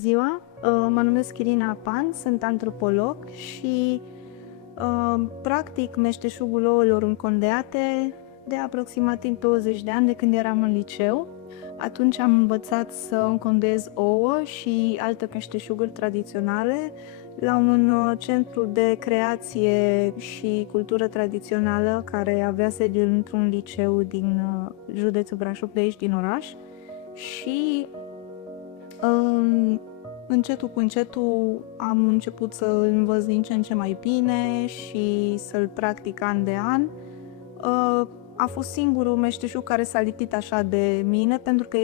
ziua! Mă numesc Irina Pan, sunt antropolog și practic meșteșugul ouălor încondeate de aproximativ 20 de ani, de când eram în liceu. Atunci am învățat să înconduiez ouă și alte meșteșuguri tradiționale la un centru de creație și cultură tradițională care avea sediul într-un liceu din județul Brașov, de aici din oraș. Și încetul cu încetul am început să îl învăț din ce în ce mai bine și să-l practic an de an. A fost singurul meșteșug care s-a lipit așa de mine, pentru că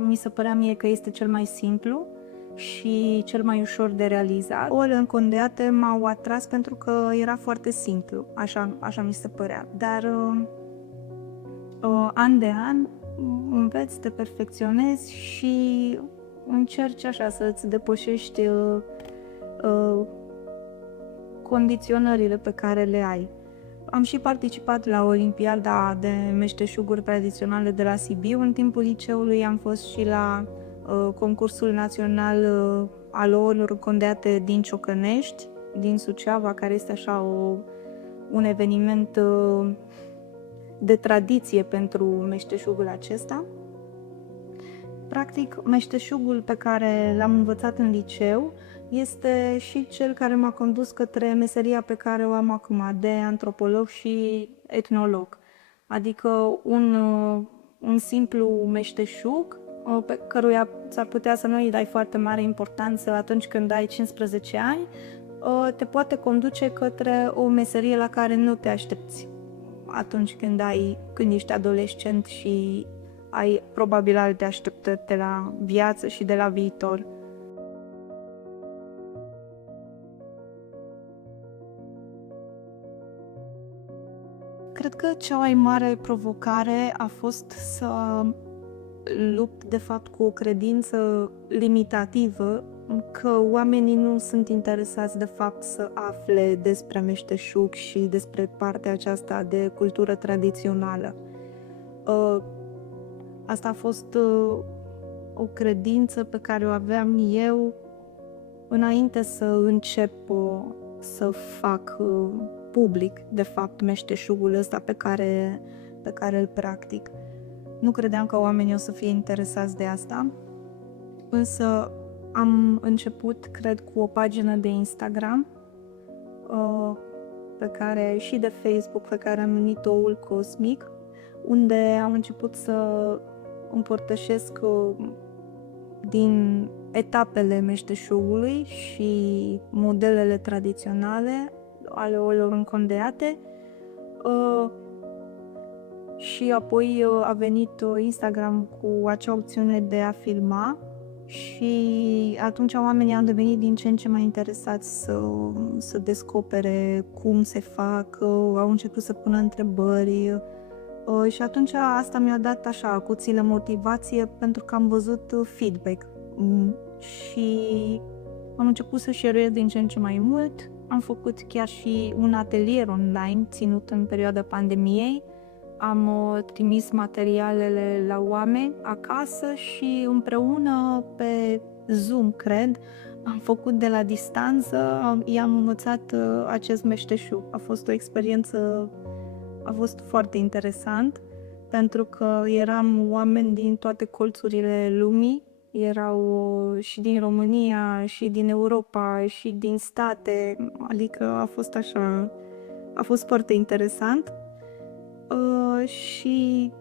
mi se părea mie că este cel mai simplu și cel mai ușor de realizat. Ouăle încondeate m-au atras pentru că era foarte simplu, așa mi se părea. Dar an de an înveți, te perfecționezi și încerci așa să-ți depășești condiționările pe care le ai. Am și participat la Olimpiada de meșteșuguri tradiționale de la Sibiu. În timpul liceului am fost și la concursul național al ouălor încondeate din Ciocănești, din Suceava, care este așa un eveniment de tradiție pentru meșteșugul acesta. Practic, meșteșugul pe care l-am învățat în liceu este și cel care m-a condus către meseria pe care o am acum, de antropolog și etnolog. Adică un simplu meșteșug pe căruia ți-ar putea să nu îi dai foarte mare importanță atunci când ai 15 ani, te poate conduce către o meserie la care nu te aștepți atunci când ești adolescent și ai probabil alte așteptări de la viață și de la viitor. Cred că cea mai mare provocare a fost să lupt de fapt cu o credință limitativă că oamenii nu sunt interesați de fapt să afle despre meșteșug și despre partea aceasta de cultură tradițională. Asta a fost o credință pe care o aveam eu înainte să încep să fac public, de fapt, meșteșugul ăsta pe care îl practic. Nu credeam că oamenii o să fie interesați de asta, însă am început, cred, cu o pagină de Instagram și de Facebook, pe care am numit Oul Cosmic, unde am început să împărtășesc din etapele meșteșugului și modelele tradiționale ale ouălor încondeate. Și apoi a venit Instagram cu acea opțiune de a filma și atunci oamenii au devenit din ce în ce mai interesați să descopere cum se fac, au început să pună întrebări. Și atunci asta mi-a dat așa cuțilă motivație, pentru că am văzut feedback și am început să share-uiesc din ce în ce mai mult. Am făcut chiar și un atelier online ținut în perioada pandemiei. Am trimis materialele la oameni acasă și împreună pe Zoom, cred, am făcut de la distanță, i-am învățat acest meșteșug. A fost o experiență, a fost foarte interesant, pentru că eram oameni din toate colțurile lumii, erau și din România, și din Europa, și din state, adică a fost foarte interesant. Și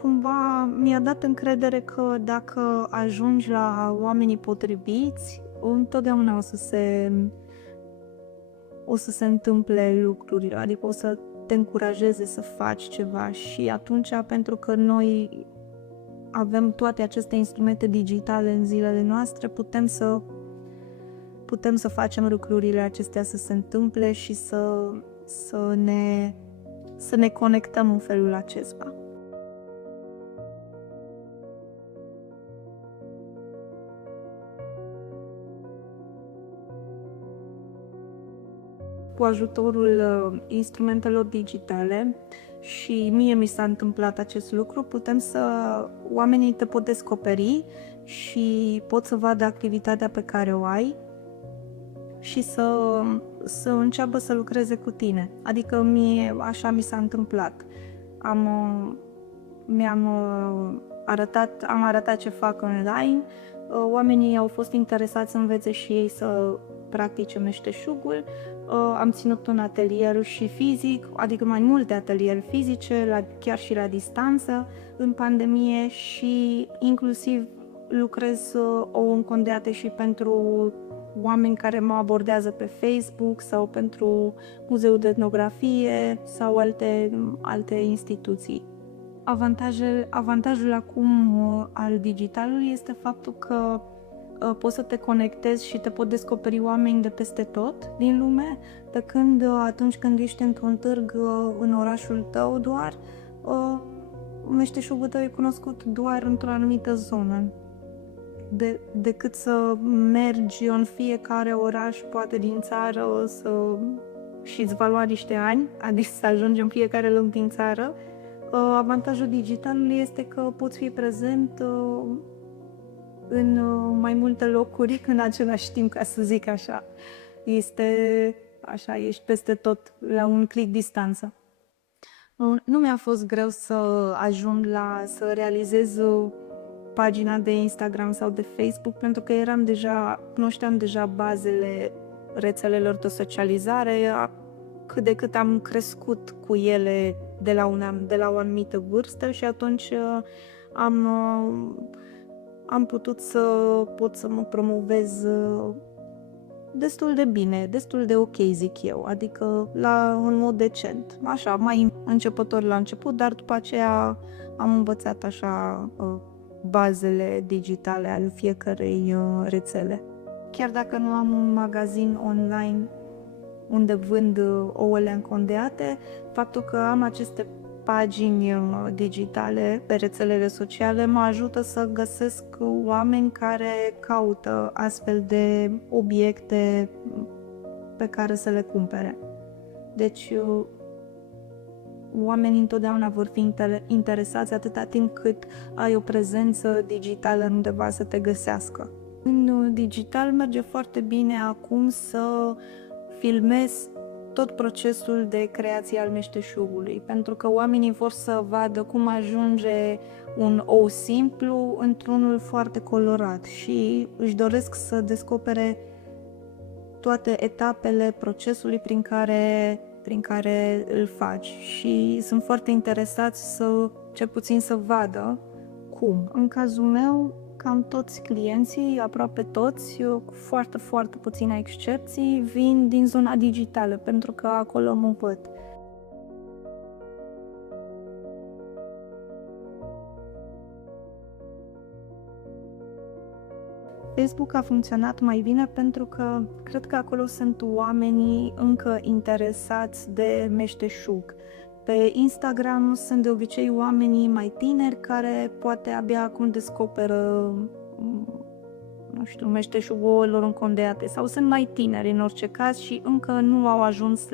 cumva mi-a dat încredere că dacă ajungi la oamenii potriviți, întotdeauna o să se întâmple lucruri, adică o să te încurajeze să faci ceva. Și atunci, pentru că noi avem toate aceste instrumente digitale în zilele noastre, putem să facem lucrurile acestea să se întâmple și să ne conectăm în felul acesta. Cu ajutorul instrumentelor digitale, și mie mi s-a întâmplat acest lucru, oamenii te pot descoperi și pot să vadă activitatea pe care o ai și să înceapă să lucreze cu tine. Adică așa mi s-a întâmplat. Am arătat ce fac online, oamenii au fost interesați să învețe și ei să practice meșteșugul, am ținut un atelier și fizic, adică mai multe ateliere fizice, chiar și la distanță, în pandemie și inclusiv lucrez încondeate și pentru oameni care mă abordează pe Facebook sau pentru Muzeul de Etnografie sau alte instituții. Avantajul acum al digitalului este faptul că poți să te conectezi și te pot descoperi oameni de peste tot din lume, de când atunci când ești într-un târg în orașul tău doar, meșteșugul tău e cunoscut doar într-o anumită zonă. Decât să mergi în fiecare oraș, poate din țară, și îți va lua niște ani, adică să ajungi în fiecare loc din țară. Avantajul digitalului este că poți fi prezent în mai multe locuri în același timp, ca să zic așa. Ești peste tot, la un click distanță. Nu mi-a fost greu să ajung să realizez pagina de Instagram sau de Facebook, pentru că cunoșteam deja bazele rețelelor de socializare, cât de cât am crescut cu ele de la o anumită vârstă și atunci am putut să mă promovez destul de bine, destul de ok, zic eu, adică în mod decent. Așa, mai începător la început, dar după aceea am învățat așa bazele digitale ale fiecărei rețele. Chiar dacă nu am un magazin online unde vând ouăle încondeate, faptul că am aceste pagini digitale pe rețelele sociale mă ajută să găsesc oameni care caută astfel de obiecte pe care să le cumpere. Deci oamenii întotdeauna vor fi interesați atâta timp cât ai o prezență digitală undeva să te găsească. În digital merge foarte bine acum să filmez tot procesul de creație al meșteșugului, pentru că oamenii vor să vadă cum ajunge un ou simplu într-unul foarte colorat și își doresc să descopere toate etapele procesului prin care îl faci și sunt foarte interesați cel puțin să vadă cum. În cazul meu, cam toți clienții, aproape toți, cu foarte, foarte puține excepții, vin din zona digitală, pentru că acolo mă văd. Facebook a funcționat mai bine pentru că cred că acolo sunt oamenii încă interesați de meșteșug. Pe Instagram sunt de obicei oamenii mai tineri care poate abia acum descoperă, meșteșugul lor încondeate sau sunt mai tineri în orice caz și încă nu au ajuns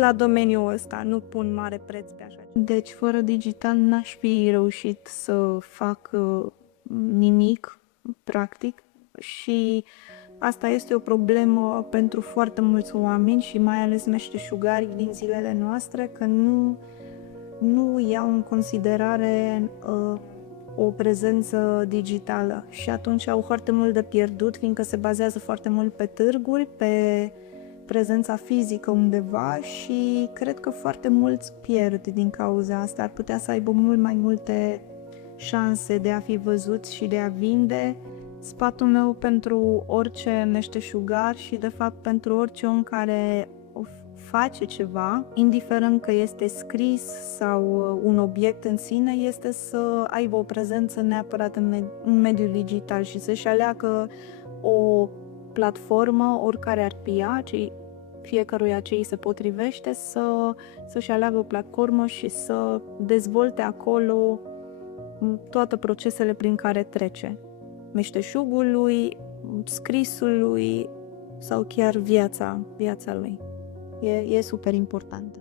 la domeniul ăsta, nu pun mare preț pe așa. Deci fără digital n-aș fi reușit să fac nimic, practic, și asta este o problemă pentru foarte mulți oameni și mai ales meșteșugari din zilele noastre, că nu iau în considerare o prezență digitală și atunci au foarte mult de pierdut, fiindcă se bazează foarte mult pe târguri, pe prezența fizică undeva și cred că foarte mulți pierd din cauza asta. Ar putea să aibă mult mai multe șanse de a fi văzuți și de a vinde. Sfatul meu pentru orice meșteșugar și de fapt pentru orice om care face ceva, indiferent că este scris sau un obiect în sine, este să aibă o prezență neapărat în mediul digital și să-și aleagă o platformă, oricare ar fi ea, fiecăruia ce îi se potrivește, să-și aleagă o platformă și să dezvolte acolo toate procesele prin care trece. Meșteșugului, scrisului sau chiar viața lui. E super important.